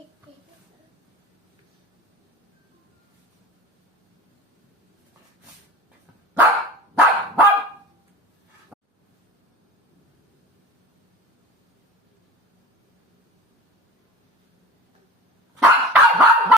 Mm.